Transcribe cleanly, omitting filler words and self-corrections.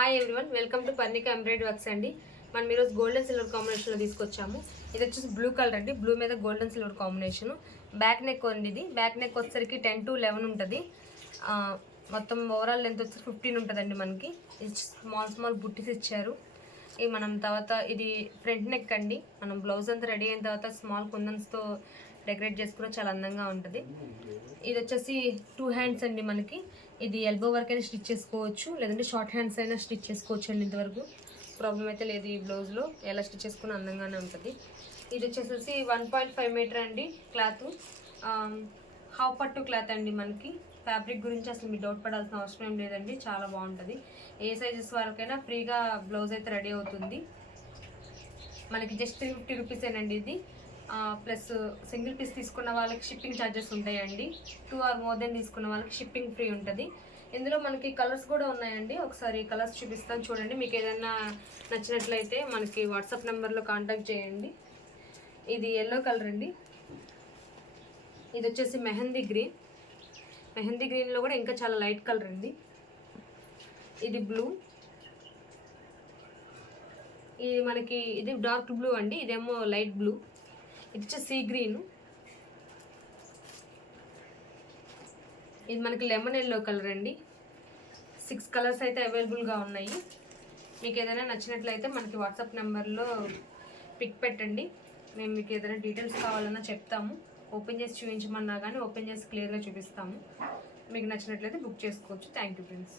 Hi everyone, welcome to Parnika embroidery works అండి. మనం ఈరోజు గోల్డ్ అండ్ సిల్వర్ కాంబినేషన్లో తీసుకొచ్చాము. ఇది వచ్చేసి బ్లూ కలర్ అండి. బ్లూ మీద gold and silver combination. Back neck ఉంది. ఇది బ్యాక్ నెక్ వచ్చేసరికి 10 to 11 ఉంటుంది. మొత్తం ఓవరాల్ లెంత్ వచ్చి 15 ఉంటుందండి. మనకి ఇది స్మాల్ బుట్టీస్ ఇచ్చారు. ఇది మనం తర్వాత ఇది ఫ్రంట్ నెక్ అండి. మనం బ్లౌజ్ అంతా రెడీ అయిన తర్వాత స్మాల్ కుందన్స్తో డెకరేట్ చేసుకున్న చాలా అందంగా ఉంటుంది. ఇది వచ్చేసి 2 హ్యాండ్స్ అండి. మనకి ఇది ఎల్బో వరకు అయినా స్టిచ్ చేసుకోవచ్చు, లేదంటే షార్ట్ హ్యాండ్స్ అయినా స్టిచ్ చేసుకోవచ్చు అండి. ఇంతవరకు ప్రాబ్లం అయితే లేదు. ఈ బ్లౌజ్లో ఎలా స్టిచ్ చేసుకుని అందంగానే ఉంటుంది. ఇది వచ్చేసి 1.5 మీటర్ అండి. క్లాత్ హాఫ్ పట్టు క్లాత్ అండి. మనకి ఫ్యాబ్రిక్ గురించి అసలు మీరు డౌట్ పడాల్సిన అవసరం ఏం లేదండి. చాలా బాగుంటుంది. ఏ సైజెస్ వరకైనా ఫ్రీగా బ్లౌజ్ అయితే రెడీ అవుతుంది. మనకి జస్ట్ 350 రూపీసేనండి ఇది. ప్లస్ సింగిల్ పీస్ తీసుకున్న వాళ్ళకి షిప్పింగ్ ఛార్జెస్ ఉంటాయండి. 2 or more దెన్ తీసుకున్న వాళ్ళకి షిప్పింగ్ ఫ్రీ ఉంటుంది. ఇందులో మనకి కలర్స్ కూడా ఉన్నాయండి. ఒకసారి కలర్స్ చూపిస్తాను చూడండి. మీకు ఏదైనా నచ్చినట్లయితే మనకి వాట్సాప్ నెంబర్లో కాంటాక్ట్ చేయండి. ఇది ఎల్లో కలర్ అండి. ఇది వచ్చేసి మెహందీ గ్రీన్. మెహందీ గ్రీన్లో కూడా ఇంకా చాలా లైట్ కలర్ అండి. ఇది బ్లూ. ఇది మనకి ఇది డార్క్ బ్లూ అండి. ఇదేమో లైట్ బ్లూ. ఇది వచ్చి సీ గ్రీన్. ఇది మనకి లెమన్ ఎల్లో కలర్ అండి. 6 కలర్స్ అయితే అవైలబుల్గా ఉన్నాయి. మీకు ఏదైనా నచ్చినట్లయితే మనకి వాట్సాప్ నెంబర్లో పిక్ పెట్టండి. మేము మీకు ఏదైనా డీటెయిల్స్ కావాలన్నా చెప్తాము. ఓపెన్ చేసి చూపించమన్నా కానీ ఓపెన్ చేసి క్లియర్గా చూపిస్తాము. మీకు నచ్చినట్లయితే బుక్ చేసుకోవచ్చు. Thank you friends.